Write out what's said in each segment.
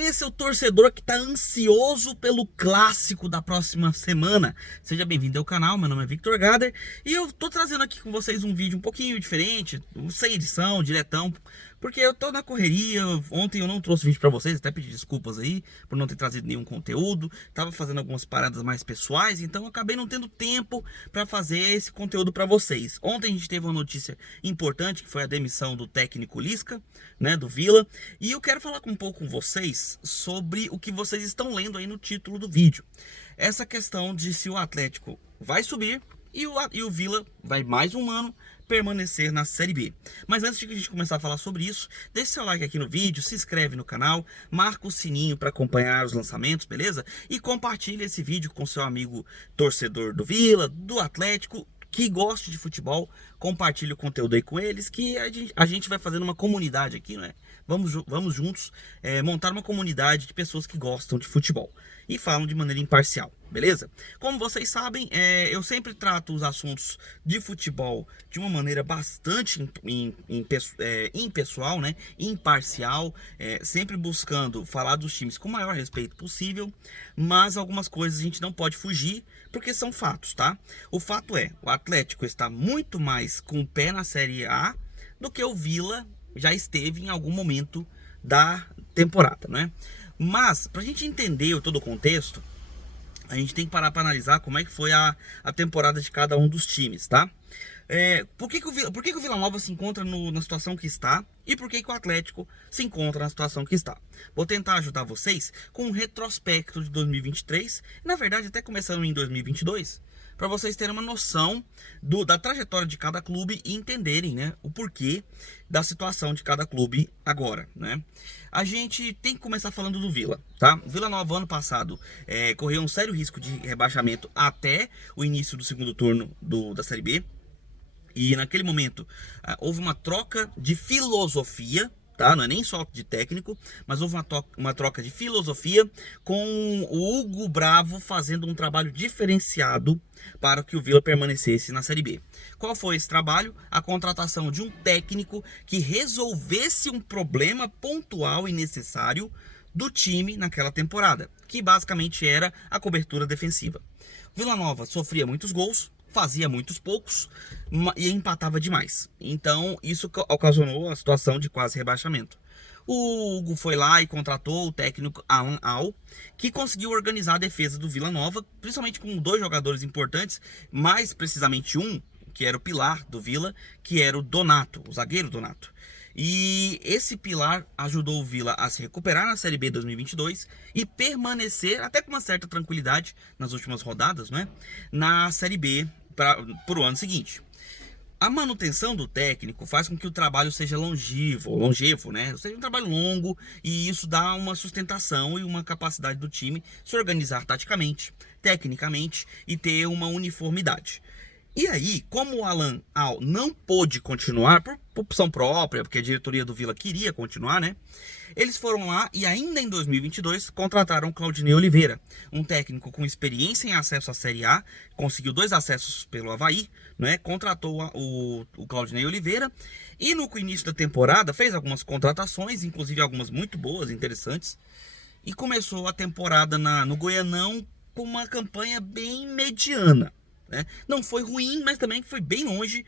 aí, seu torcedor que tá ansioso pelo clássico da próxima semana, seja bem-vindo ao canal. Meu nome é Victor Gader e eu tô trazendo aqui com vocês um vídeo um pouquinho diferente, sem edição, diretão, porque eu tô na correria. Ontem eu não trouxe vídeo pra vocês, até pedi desculpas aí por não ter trazido nenhum conteúdo. Tava fazendo algumas paradas mais pessoais, então eu acabei não tendo tempo pra fazer esse conteúdo pra vocês. Ontem a gente teve uma notícia importante, que foi a demissão do técnico Lisca, né, do Vila, e eu quero falar um pouco com vocês sobre o que vocês estão lendo aí no título do vídeo. Essa questão de se o Atlético vai subir e o Vila vai mais um ano permanecer na Série B. Mas antes de a gente começar a falar sobre isso, deixe seu like aqui no vídeo, se inscreve no canal, marca o sininho para acompanhar os lançamentos, beleza? E compartilha esse vídeo com seu amigo torcedor do Vila, do Atlético, que goste de futebol. Compartilhe o conteúdo aí com eles, que a gente vai fazendo uma comunidade aqui, né? Vamos juntos montar uma comunidade de pessoas que gostam de futebol e falam de maneira imparcial, beleza? Como vocês sabem, eu sempre trato os assuntos de futebol de uma maneira bastante impessoal, né? Imparcial, sempre buscando falar dos times com o maior respeito possível, mas algumas coisas a gente não pode fugir, porque são fatos, tá? O fato é, o Atlético está muito mais com o pé na Série A do que o Vila já esteve em algum momento da temporada, né? Mas, pra gente entender todo o contexto, a gente tem que parar para analisar como é que foi a temporada de cada um dos times, tá? Por que o Vila Nova se encontra na situação que está e por que o Atlético se encontra na situação que está? Vou tentar ajudar vocês com um retrospecto de 2023, na verdade até começando em 2022, para vocês terem uma noção da trajetória de cada clube e entenderem, né, o porquê da situação de cada clube agora, né? A gente tem que começar falando do Vila, tá? O Vila Nova ano passado correu um sério risco de rebaixamento até o início do segundo turno da Série B. E naquele momento houve uma troca de filosofia, tá? Não é nem só de técnico, mas houve uma troca de filosofia, com o Hugo Bravo fazendo um trabalho diferenciado para que o Vila permanecesse na Série B. Qual foi esse trabalho? A contratação de um técnico que resolvesse um problema pontual e necessário do time naquela temporada, que basicamente era a cobertura defensiva. Vila Nova sofria muitos gols, fazia muitos poucos e empatava demais. Então isso ocasionou a situação de quase rebaixamento. O Hugo foi lá e contratou o técnico Alan Al, que conseguiu organizar a defesa do Vila Nova, principalmente com dois jogadores importantes, mais precisamente um, que era o pilar do Vila, que era o Donato, o zagueiro Donato. E esse pilar ajudou o Vila a se recuperar na Série B 2022 e permanecer, até com uma certa tranquilidade nas últimas rodadas, né, na Série B para o ano seguinte. A manutenção do técnico faz com que o trabalho seja longevo, né? Seja um trabalho longo, e isso dá uma sustentação e uma capacidade do time se organizar taticamente, tecnicamente e ter uma uniformidade. E aí, como o Alan Al não pôde continuar por opção própria, porque a diretoria do Vila queria continuar, né? Eles foram lá e ainda em 2022 contrataram o Claudinei Oliveira, um técnico com experiência em acesso à Série A, conseguiu 2 acessos pelo Avaí, né? Contratou o Claudinei Oliveira e no início da temporada fez algumas contratações, inclusive algumas muito boas, interessantes, e começou a temporada no Goianão com uma campanha bem mediana. Não foi ruim, mas também foi bem longe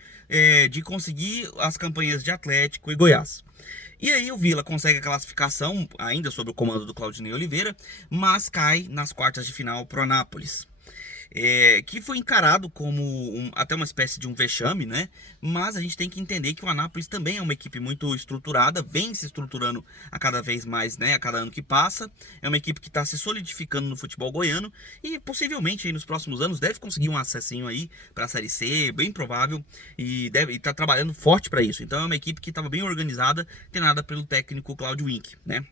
de conseguir as campanhas de Atlético e Goiás. E aí o Vila consegue a classificação, ainda sob o comando do Claudinei Oliveira, mas cai nas quartas de final pro Anápolis. Que foi encarado como até uma espécie de um vexame, né? Mas a gente tem que entender que o Anápolis também é uma equipe muito estruturada, vem se estruturando a cada vez mais, né? A cada ano que passa. É uma equipe que está se solidificando no futebol goiano e possivelmente aí nos próximos anos deve conseguir um acessinho aí para a Série C, bem provável, e deve estar trabalhando forte para isso. Então é uma equipe que estava bem organizada, treinada pelo técnico Cláudio Wink, né?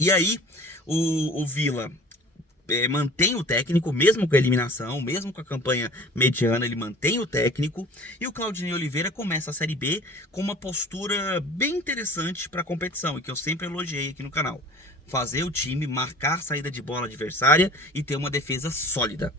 E aí o Vila mantém o técnico, mesmo com a eliminação, mesmo com a campanha mediana, ele mantém o técnico. E o Claudinei Oliveira começa a Série B com uma postura bem interessante para a competição, e que eu sempre elogiei aqui no canal: fazer o time marcar saída de bola adversária e ter uma defesa sólida.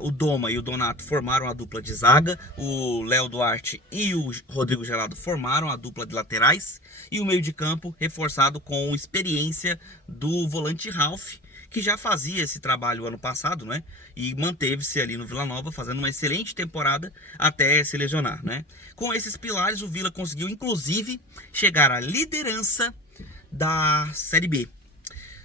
o Doma e o Donato formaram a dupla de zaga, o Léo Duarte e o Rodrigo Gelado formaram a dupla de laterais, e o meio de campo reforçado com experiência do volante Ralf, que já fazia esse trabalho ano passado, né? E manteve-se ali no Vila Nova, fazendo uma excelente temporada até se lesionar, né? Com esses pilares, o Vila conseguiu, inclusive, chegar à liderança da Série B.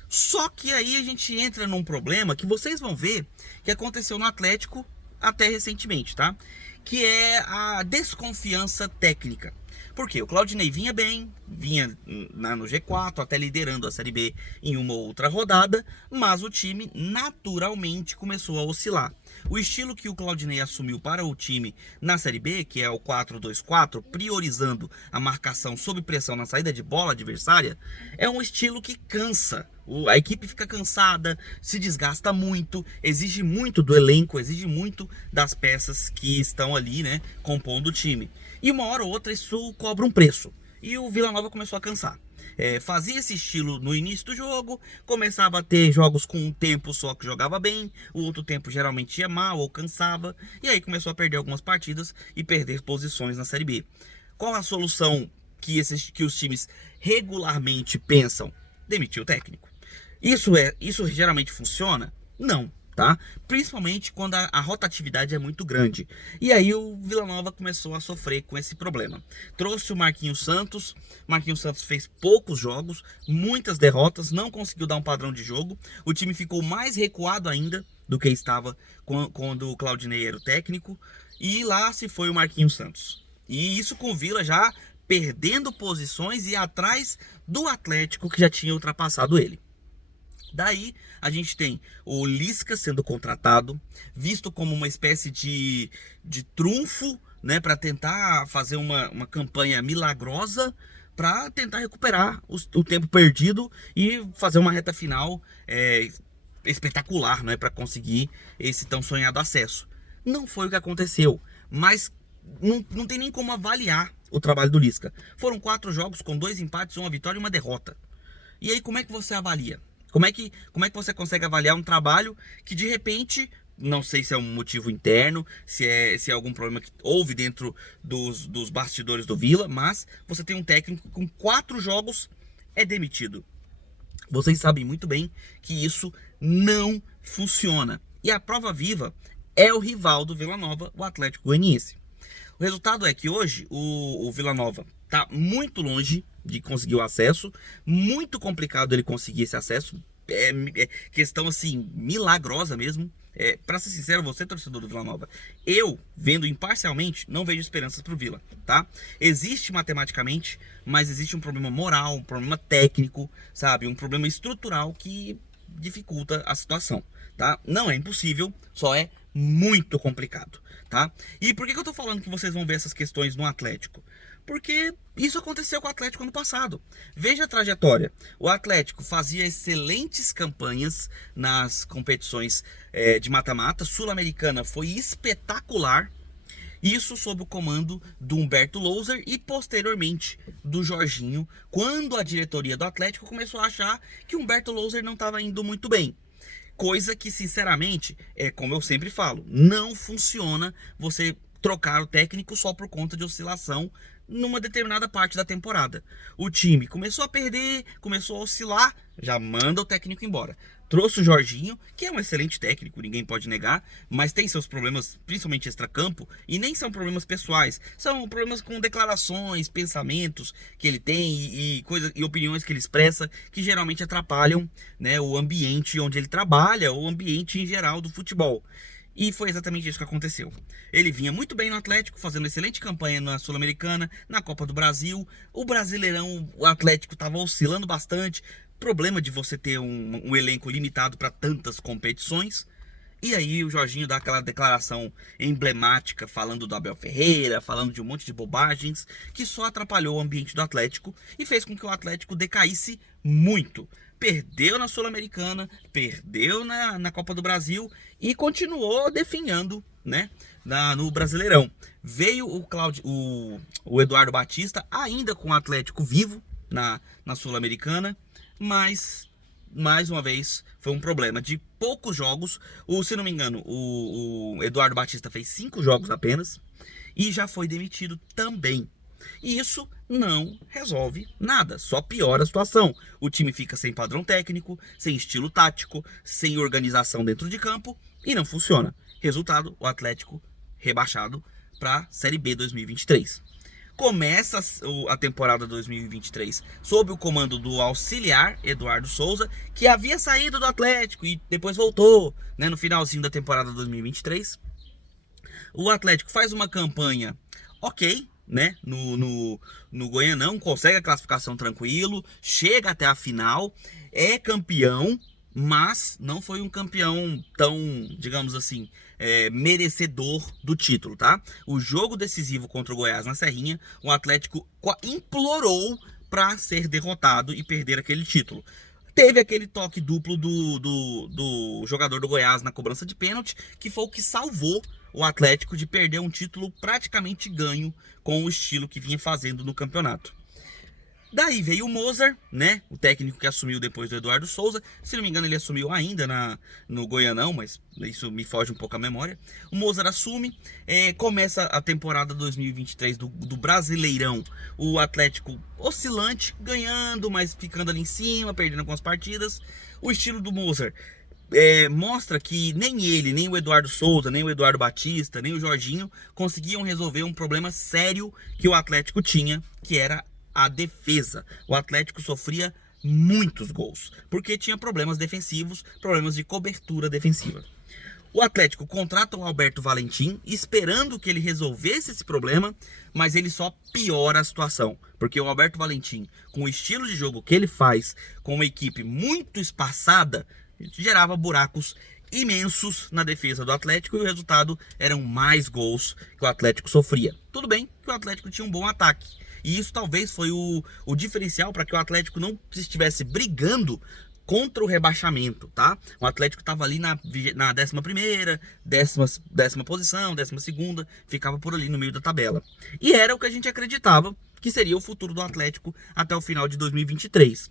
Só que aí a gente entra num problema que vocês vão ver que aconteceu no Atlético até recentemente, tá? Que é a desconfiança técnica. Porque o Claudinei vinha bem, vinha no G4, até liderando a Série B em uma outra rodada, mas o time naturalmente começou a oscilar. O estilo que o Claudinei assumiu para o time na Série B, que é o 4-2-4, priorizando a marcação sob pressão na saída de bola adversária, é um estilo que cansa. A equipe fica cansada, se desgasta muito, exige muito do elenco, exige muito das peças que estão ali, né, compondo o time. E uma hora ou outra isso cobra um preço. E o Vila Nova começou a cansar. Fazia esse estilo no início do jogo, começava a ter jogos com um tempo só que jogava bem, o outro tempo geralmente ia mal ou cansava, e aí começou a perder algumas partidas e perder posições na Série B. Qual a solução que os times regularmente pensam? Demitir o técnico. Isso geralmente funciona? Não, tá? Principalmente quando a rotatividade é muito grande. E aí o Vila Nova começou a sofrer com esse problema. Trouxe o Marquinhos Santos fez poucos jogos, muitas derrotas, não conseguiu dar um padrão de jogo. O time ficou mais recuado ainda do que estava quando o Claudinei era o técnico. E lá se foi o Marquinhos Santos. E isso com o Vila já perdendo posições e atrás do Atlético, que já tinha ultrapassado ele. Daí a gente tem o Lisca sendo contratado, visto como uma espécie de trunfo, né, para tentar fazer uma campanha milagrosa, para tentar recuperar o tempo perdido e fazer uma reta final espetacular, né, para conseguir esse tão sonhado acesso. Não foi o que aconteceu, mas não tem nem como avaliar o trabalho do Lisca. Foram 4 jogos com 2 empates, 1 vitória e 1 derrota. E aí como é que você avalia? Como é que você consegue avaliar um trabalho que de repente, não sei se é um motivo interno, se é algum problema que houve dentro dos bastidores do Vila, mas você tem um técnico que com 4 jogos é demitido. Vocês sabem muito bem que isso não funciona. E a prova viva é o rival do Vila Nova, o Atlético Goianiense. O resultado é que hoje o Vila Nova está muito longe de conseguir o acesso, muito complicado ele conseguir esse acesso, é questão assim, milagrosa mesmo. Para ser sincero, você torcedor do Vila Nova, eu, vendo imparcialmente, não vejo esperanças pro Vila, tá? Existe matematicamente, mas existe um problema moral, um problema técnico, sabe? Um problema estrutural que dificulta a situação, tá? Não é impossível, só é muito complicado, tá? E por que eu tô falando que vocês vão ver essas questões no Atlético? Porque isso aconteceu com o Atlético ano passado. Veja a trajetória. O Atlético fazia excelentes campanhas nas competições de mata-mata. Sul-Americana foi espetacular. Isso sob o comando do Humberto Louser e posteriormente do Jorginho, quando a diretoria do Atlético começou a achar que o Humberto Louser não estava indo muito bem. Coisa que, sinceramente, como eu sempre falo, não funciona você trocar o técnico só por conta de oscilação numa determinada parte da temporada. O time começou a perder, começou a oscilar, já manda o técnico embora. Trouxe o Jorginho, que é um excelente técnico, ninguém pode negar, mas tem seus problemas, principalmente extracampo, e nem são problemas pessoais, são problemas com declarações, pensamentos que ele tem e opiniões que ele expressa, que geralmente atrapalham, né, o ambiente onde ele trabalha, o ambiente em geral do futebol. E foi exatamente isso que aconteceu. Ele vinha muito bem no Atlético, fazendo excelente campanha na Sul-Americana, na Copa do Brasil. O Brasileirão, o Atlético estava oscilando bastante. Problema de você ter um elenco limitado para tantas competições. E aí o Jorginho dá aquela declaração emblemática, falando do Abel Ferreira, falando de um monte de bobagens, que só atrapalhou o ambiente do Atlético e fez com que o Atlético decaísse muito. Perdeu na Sul-Americana, perdeu na Copa do Brasil e continuou definhando, né, no Brasileirão. Veio o Eduardo Batista, ainda com o Atlético vivo na Sul-Americana, mas mais uma vez, foi um problema de poucos jogos. Se não me engano, o Eduardo Batista fez 5 jogos apenas e já foi demitido também. E isso não resolve nada, só piora a situação. O time fica sem padrão técnico, sem estilo tático, sem organização dentro de campo e não funciona. Resultado, o Atlético rebaixado para a Série B 2023. Começa a temporada 2023 sob o comando do auxiliar Eduardo Souza, que havia saído do Atlético e depois voltou, né, no finalzinho da temporada 2023. O Atlético faz uma campanha ok, né, no Goianão, consegue a classificação tranquilo, chega até a final, é campeão, mas não foi um campeão tão, digamos assim, merecedor do título, tá? O jogo decisivo contra o Goiás na Serrinha, o Atlético implorou para ser derrotado e perder aquele título. Teve aquele toque duplo do jogador do Goiás na cobrança de pênalti, que foi o que salvou o Atlético de perder um título praticamente ganho com o estilo que vinha fazendo no campeonato. Daí veio o Mozart, né? O técnico que assumiu depois do Eduardo Souza. Se não me engano, ele assumiu ainda no Goianão, mas isso me foge um pouco a memória. O Mozart assume, começa a temporada 2023 do Brasileirão. O Atlético oscilante, ganhando, mas ficando ali em cima, perdendo algumas partidas. O estilo do Mozart mostra que nem ele, nem o Eduardo Souza, nem o Eduardo Batista, nem o Jorginho conseguiam resolver um problema sério que o Atlético tinha, que era a defesa. O Atlético sofria muitos gols, porque tinha problemas defensivos, problemas de cobertura defensiva. O Atlético contrata o Alberto Valentim, esperando que ele resolvesse esse problema, mas ele só piora a situação, porque o Alberto Valentim, com o estilo de jogo que ele faz, com uma equipe muito espaçada, gerava buracos imensos na defesa do Atlético e o resultado eram mais gols que o Atlético sofria. Tudo bem que o Atlético tinha um bom ataque, e isso talvez foi o diferencial para que o Atlético não estivesse brigando contra o rebaixamento, tá? O Atlético estava ali na 11ª, décima posição, 12ª, ficava por ali no meio da tabela. E era o que a gente acreditava que seria o futuro do Atlético até o final de 2023.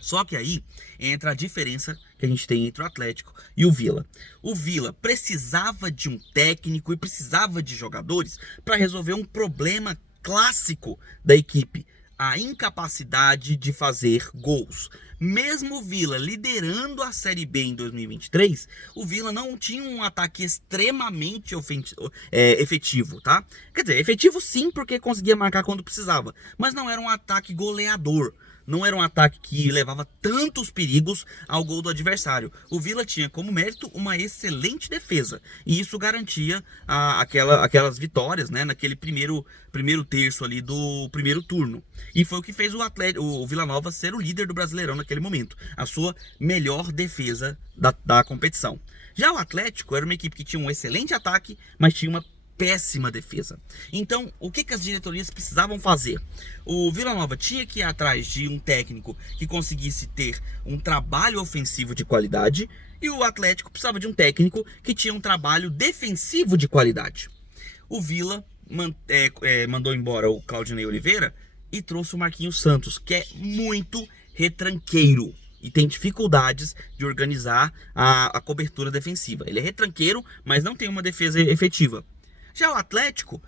Só que aí entra a diferença que a gente tem entre o Atlético e o Vila. O Vila precisava de um técnico e precisava de jogadores para resolver um problema clássico da equipe: a incapacidade de fazer gols. Mesmo o Vila liderando a Série B em 2023, o Vila não tinha um ataque extremamente efetivo, tá? Quer dizer, efetivo sim, porque conseguia marcar quando precisava, mas não era um ataque goleador. Não era um ataque que levava tantos perigos ao gol do adversário. O Vila tinha como mérito uma excelente defesa, e isso garantia aquelas vitórias, né, naquele primeiro terço ali do primeiro turno. E foi o que fez o Vila Nova ser o líder do Brasileirão naquele momento, a sua melhor defesa da competição. Já o Atlético era uma equipe que tinha um excelente ataque, mas tinha uma péssima defesa. Então, o que as diretorias precisavam fazer? O Vila Nova tinha que ir atrás de um técnico que conseguisse ter um trabalho ofensivo de qualidade, e o Atlético precisava de um técnico que tinha um trabalho defensivo de qualidade. O Vila mandou embora o Claudinei Oliveira e trouxe o Marquinhos Santos, que é muito retranqueiro e tem dificuldades de organizar a cobertura defensiva. Ele é retranqueiro, mas não tem uma defesa efetiva. Já o Atlético,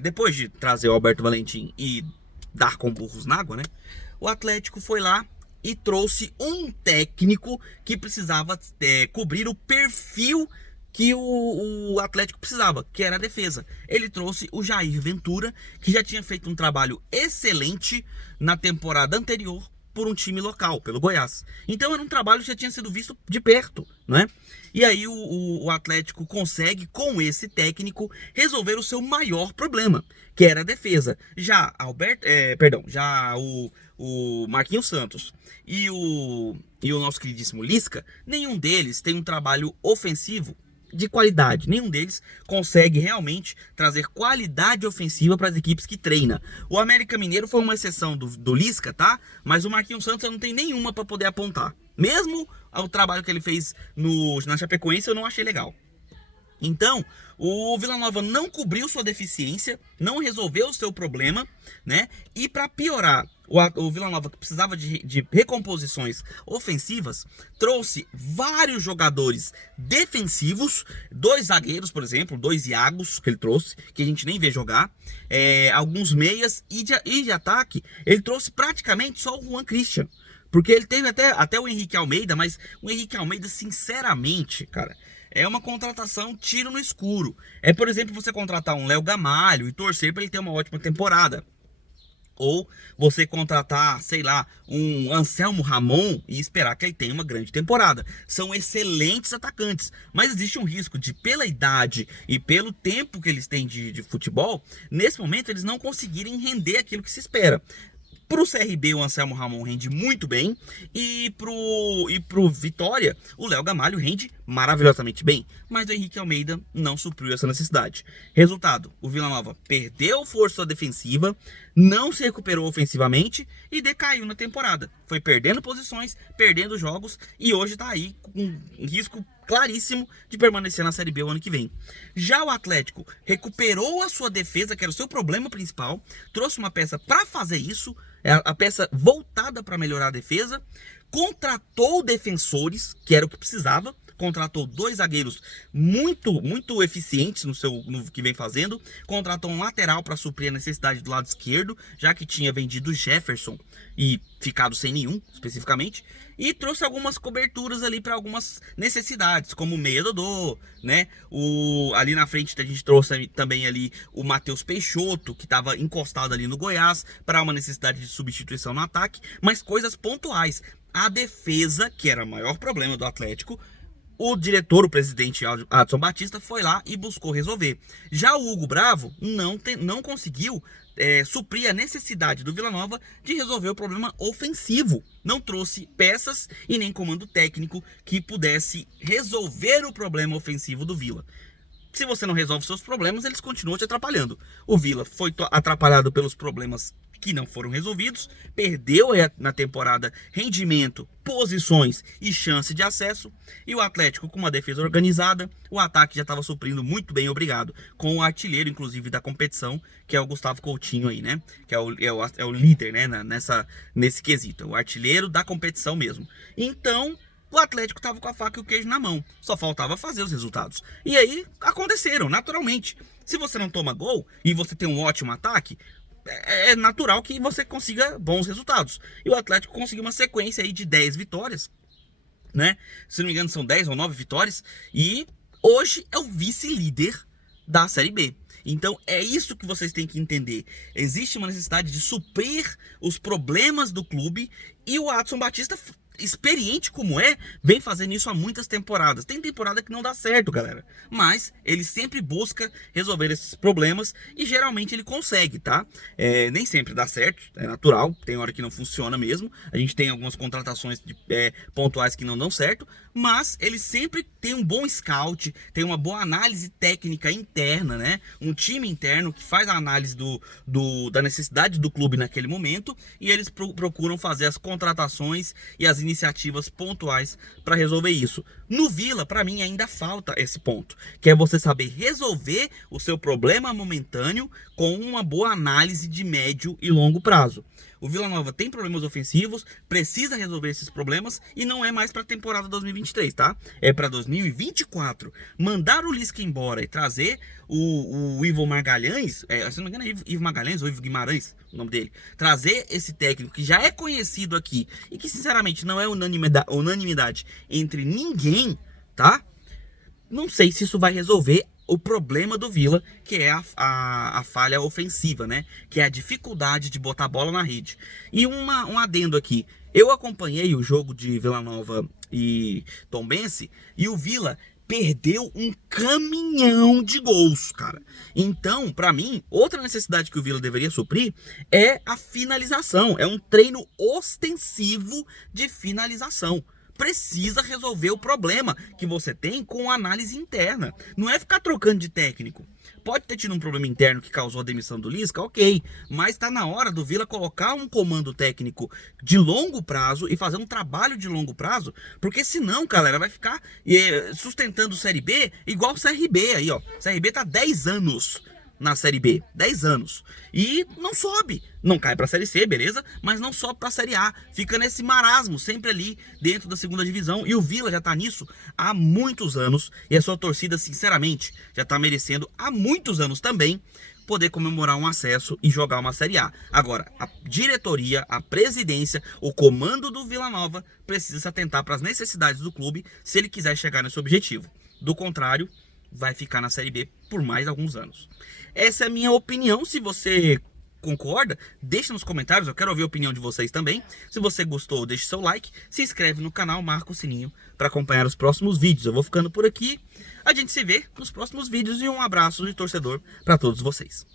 depois de trazer o Alberto Valentim e dar com burros na água, né? O Atlético foi lá e trouxe um técnico que precisava cobrir o perfil que o Atlético precisava, que era a defesa. Ele trouxe o Jair Ventura, que já tinha feito um trabalho excelente na temporada anterior por um time local, pelo Goiás. Então era um trabalho que já tinha sido visto de perto, né? E aí o Atlético consegue, com esse técnico, resolver o seu maior problema, que era a defesa. Já o Marquinhos Santos e o nosso queridíssimo Lisca, nenhum deles tem um trabalho ofensivo de qualidade. Nenhum deles consegue realmente trazer qualidade ofensiva para as equipes que treina. O América Mineiro foi uma exceção do Lisca, tá? Mas o Marquinhos Santos eu não tem nenhuma para poder apontar. Mesmo o trabalho que ele fez na Chapecoense eu não achei legal. Então, o Vila Nova não cobriu sua deficiência, não resolveu o seu problema, né? E para piorar, o Vila Nova, que precisava de recomposições ofensivas, trouxe vários jogadores defensivos, 2 zagueiros, por exemplo, 2 Iagos que ele trouxe, que a gente nem vê jogar, alguns meias, e de ataque, ele trouxe praticamente só o Juan Christian. Porque ele teve até o Henrique Almeida, mas o Henrique Almeida, sinceramente, cara, é uma contratação tiro no escuro. É, por exemplo, você contratar um Léo Gamalho e torcer para ele ter uma ótima temporada. Ou você contratar, sei lá, um Anselmo Ramon e esperar que ele tenha uma grande temporada. São excelentes atacantes, mas existe um risco de, pela idade e pelo tempo que eles têm de futebol, nesse momento eles não conseguirem render aquilo que se espera. Pro CRB, o Anselmo Ramon rende muito bem. E pro Vitória, o Léo Gamalho rende maravilhosamente bem. Mas o Henrique Almeida não supriu essa necessidade. Resultado, o Vila Nova perdeu força defensiva, não se recuperou ofensivamente e decaiu na temporada. Foi perdendo posições, perdendo jogos e hoje tá aí com um risco claríssimo de permanecer na Série B o ano que vem. Já o Atlético recuperou a sua defesa, que era o seu problema principal, trouxe uma peça para fazer isso, a peça voltada para melhorar a defesa, contratou defensores, que era o que precisava, contratou 2 zagueiros muito eficientes no que vem fazendo, contratou um lateral para suprir a necessidade do lado esquerdo, já que tinha vendido Jefferson e ficado sem nenhum, especificamente, e trouxe algumas coberturas ali para algumas necessidades, como o meia Dodô, né? Ali na frente a gente trouxe também ali o Matheus Peixoto, que estava encostado ali no Goiás, para uma necessidade de substituição no ataque, mas coisas pontuais. A defesa, que era o maior problema do Atlético, o diretor, o presidente Adson Batista, foi lá e buscou resolver. Já o Hugo Bravo não conseguiu suprir a necessidade do Vila Nova de resolver o problema ofensivo. Não trouxe peças e nem comando técnico que pudesse resolver o problema ofensivo do Vila. Se você não resolve seus problemas, eles continuam te atrapalhando. O Vila foi atrapalhado pelos problemas que não foram resolvidos, perdeu na temporada rendimento, posições e chance de acesso, e o Atlético com uma defesa organizada, o ataque já estava suprindo muito bem, obrigado, com o artilheiro inclusive da competição, que é o Gustavo Coutinho aí, né, que é o líder, né, nesse quesito, o artilheiro da competição mesmo. Então o Atlético estava com a faca e o queijo na mão, só faltava fazer os resultados, e aí aconteceram naturalmente. Se você não toma gol e você tem um ótimo ataque, é natural que você consiga bons resultados. E o Atlético conseguiu uma sequência aí de 10 vitórias, né? Se não me engano são 10 ou 9 vitórias. E hoje é o vice-líder da Série B. Então é isso que vocês têm que entender. Existe uma necessidade de suprir os problemas do clube. E o Adson Batista, experiente como vem fazendo isso há muitas temporadas. Tem temporada que não dá certo, galera, mas ele sempre busca resolver esses problemas e geralmente ele consegue, tá? Nem sempre dá certo, é natural, tem hora que não funciona mesmo. A gente tem algumas contratações pontuais que não dão certo, mas ele sempre tem um bom scout, tem uma boa análise técnica interna, né? Um time interno que faz a análise da necessidade do clube naquele momento, e eles procuram fazer as contratações e as iniciativas pontuais para resolver isso. No Vila, para mim, ainda falta esse ponto, que é você saber resolver o seu problema momentâneo com uma boa análise de médio e longo prazo. O Vila Nova tem problemas ofensivos, precisa resolver esses problemas e não é mais para a temporada 2023, tá? É para 2024. Mandar o Lisca embora e trazer o Ivo Magalhães, se não me engano é Ivo Magalhães ou Ivo Guimarães, o nome dele, trazer esse técnico que já é conhecido aqui e que sinceramente não é unanimidade entre ninguém, tá? Não sei se isso vai resolver o problema do Vila, que é a falha ofensiva, né? Que é a dificuldade de botar a bola na rede. E um adendo aqui. Eu acompanhei o jogo de Vila Nova e Tombense e o Vila perdeu um caminhão de gols, cara. Então, pra mim, outra necessidade que o Vila deveria suprir é a finalização. É um treino ostensivo de finalização. precisa resolver o problema que você tem com análise interna. Não é ficar trocando de técnico. Pode ter tido um problema interno que causou a demissão do Lisca, ok. Mas está na hora do Vila colocar um comando técnico de longo prazo e fazer um trabalho de longo prazo, porque senão, galera, vai ficar sustentando Série B igual o CRB aí, ó. O CRB tá 10 anos na Série B, 10 anos, e não sobe, não cai pra Série C, beleza, mas não sobe pra Série A, fica nesse marasmo, sempre ali dentro da segunda divisão, e o Vila já tá nisso há muitos anos, e a sua torcida, sinceramente, já tá merecendo há muitos anos também poder comemorar um acesso e jogar uma Série A. Agora, a diretoria, a presidência, o comando do Vila Nova precisa se atentar para as necessidades do clube se ele quiser chegar nesse objetivo. Do contrário, vai ficar na Série B por mais alguns anos. Essa é a minha opinião. Se você concorda, deixa nos comentários, eu quero ouvir a opinião de vocês também. Se você gostou, deixe seu like, se inscreve no canal, marca o sininho para acompanhar os próximos vídeos. Eu vou ficando por aqui, a gente se vê nos próximos vídeos e um abraço de torcedor para todos vocês.